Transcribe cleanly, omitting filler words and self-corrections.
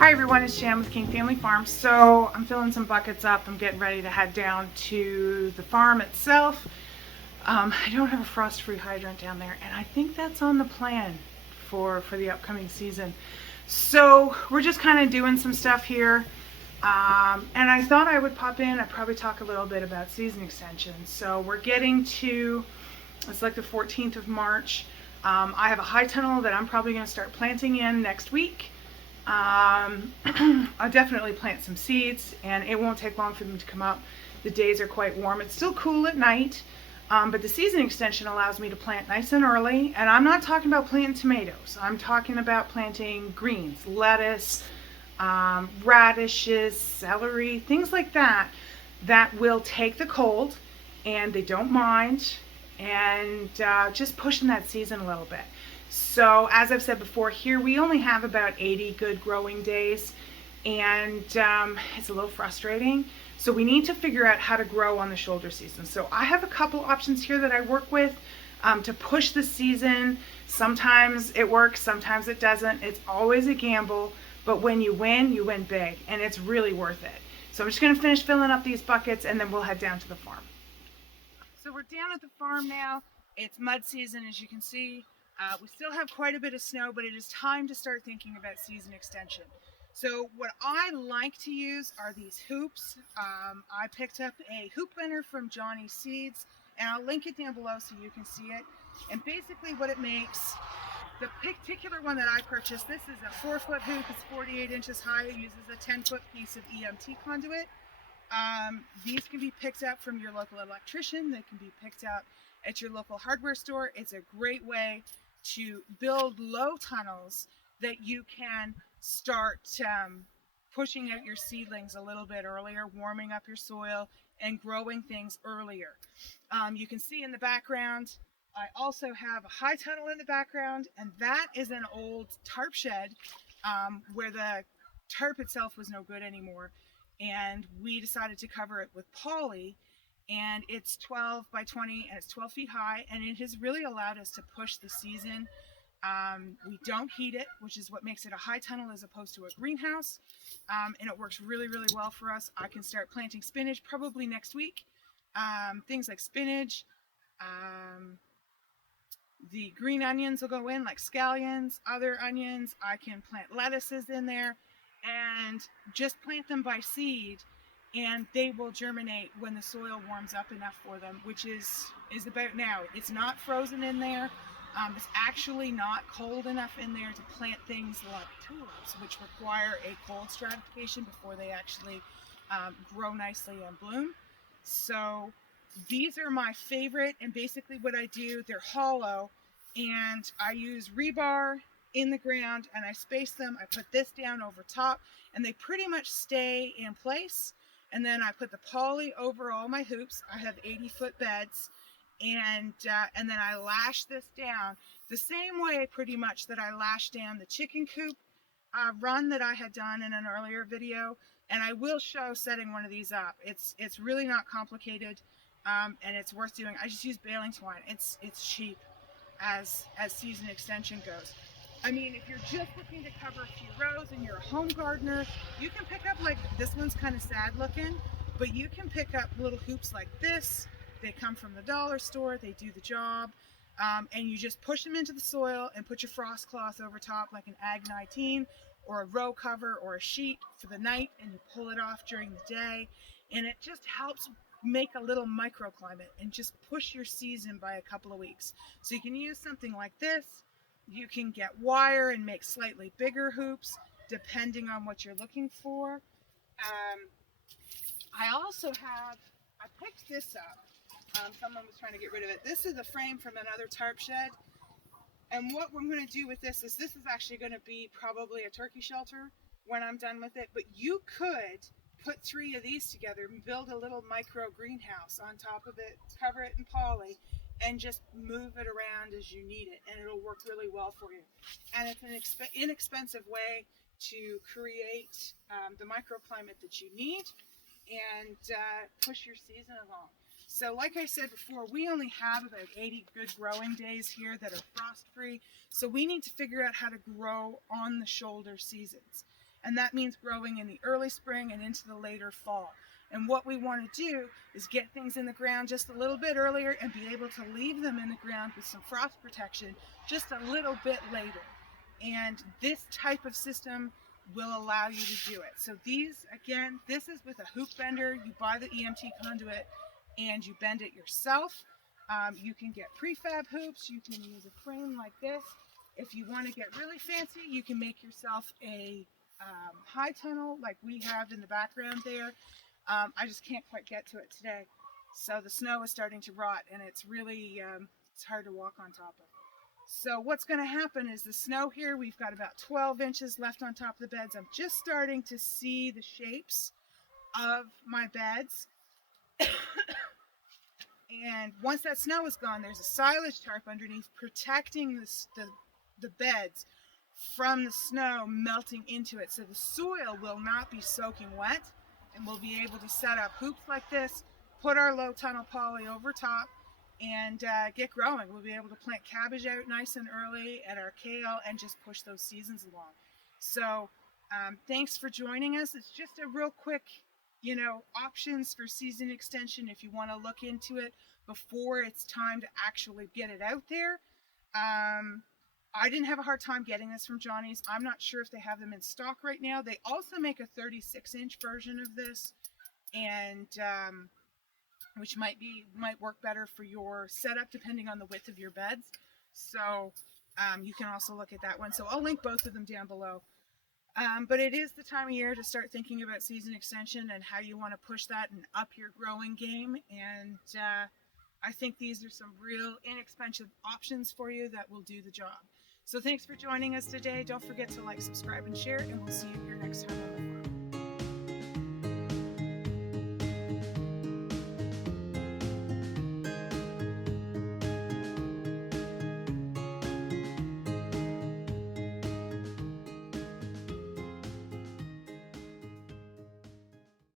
Hi everyone, it's Jan with King Family Farm. So I'm filling some buckets up. I'm getting ready to head down to the farm itself. I don't have a frost-free hydrant down there, and I think that's on the plan for the upcoming season. So we're just kind of doing some stuff here. And I thought I would pop in. I'd probably talk a little bit about season extensions. So we're getting to, it's like the 14th of March. I have a high tunnel that I'm probably going to start planting in next week. I'll definitely plant some seeds, and it won't take long for them to come up. The days are quite warm. It's still cool at night, but the season extension allows me to plant nice and early. And I'm not talking about planting tomatoes. I'm talking about planting greens, lettuce, radishes, celery, things like that, that will take the cold and they don't mind, and just pushing that season a little bit. So as I've said before, here we only have about 80 good growing days, and it's a little frustrating. So we need to figure out how to grow on the shoulder season. So I have a couple options here that I work with to push the season. Sometimes it works, sometimes it doesn't. It's always a gamble, but when you win big, and it's really worth it. So I'm just going to finish filling up these buckets, and then we'll head down to the farm. So we're down at the farm now. It's mud season, as you can see. We still have quite a bit of snow, but it is time to start thinking about season extension. So what I like to use are these hoops. I picked up a hoop winner from Johnny Seeds, and I'll link it down below so you can see it. And basically what it makes, the particular one that I purchased, this is a 4-foot hoop. It's 48 inches high. It uses a 10-foot piece of EMT conduit. These can be picked up from your local electrician. They can be picked up at your local hardware store. It's a great way to build low tunnels that you can start pushing out your seedlings a little bit earlier, warming up your soil and growing things earlier. You can see in the background, I also have a high tunnel in the background, and that is an old tarp shed where the tarp itself was no good anymore. And we decided to cover it with poly, and it's 12 by 20 and it's 12 feet high, and it has really allowed us to push the season. We don't heat it, which is what makes it a high tunnel as opposed to a greenhouse, and it works really well for us. I can start planting spinach probably next week. Things like spinach, the green onions will go in, like scallions, other onions. I can plant lettuces in there and just plant them by seed, and they will germinate when the soil warms up enough for them, which is about now. It's not frozen in there. It's actually not cold enough in there to plant things like tulips, which require a cold stratification before they actually grow nicely and bloom. So these are my favorite, and basically what I do, they're hollow, and I use rebar in the ground, and I space them. I put this down over top, and they pretty much stay in place. And then I put the poly over all my hoops. I have 80-foot beds, and then I lash this down the same way pretty much that I lashed down the chicken coop run that I had done in an earlier video. And I will show setting one of these up. It's really not complicated, and it's worth doing. I just use baling twine. It's cheap as season extension goes. I mean, if you're just looking to cover a few rows and you're a home gardener, you can pick up, like, this one's kind of sad looking, but you can pick up little hoops like this. They come from the dollar store. They do the job. And you just push them into the soil and put your frost cloth over top, like an Ag 19 or a row cover or a sheet for the night, and you pull it off during the day. And it just helps make a little microclimate and just push your season by a couple of weeks. So you can use something like this. You can get wire and make slightly bigger hoops depending on what you're looking for. I also have, I picked this up. Someone was trying to get rid of it. This is a frame from another tarp shed. And what we're going to do with this is actually going to be probably a turkey shelter when I'm done with it. But you could put 3 of these together and build a little micro greenhouse on top of it, cover it in poly, and just move it around as you need it, and it'll work really well for you. And it's an inexpensive way to create the microclimate that you need and push your season along. So like I said before, we only have about 80 good growing days here that are frost free. So we need to figure out how to grow on the shoulder seasons. and that means growing in the early spring and into the later fall. And what we want to do is get things in the ground just a little bit earlier and be able to leave them in the ground with some frost protection just a little bit later. And this type of system will allow you to do it. So these, again, this is with a hoop bender. You buy the EMT conduit and you bend it yourself. You can get prefab hoops. You can use a frame like this. If you want to get really fancy, you can make yourself a high tunnel like we have in the background there. I just can't quite get to it today. So the snow is starting to rot and it's really, it's hard to walk on top of. So what's going to happen is the snow here, we've got about 12 inches left on top of the beds. I'm just starting to see the shapes of my beds. And once that snow is gone, there's a silage tarp underneath protecting the beds from the snow melting into it. So the soil will not be soaking wet, and we'll be able to set up hoops like this, put our low tunnel poly over top, and get growing. We'll be able to plant cabbage out nice and early and our kale and just push those seasons along. So thanks for joining us. It's just a real quick, options for season extension if you want to look into it before it's time to actually get it out there. I didn't have a hard time getting this from Johnny's. I'm not sure if they have them in stock right now. They also make a 36-inch version of this, and which might work better for your setup depending on the width of your beds. So you can also look at that one. So I'll link both of them down below. But it is the time of year to start thinking about season extension and how you want to push that and up your growing game. And I think these are some real inexpensive options for you that will do the job. So thanks for joining us today. Don't forget to like, subscribe, and share, and we'll see you here next time on the farm.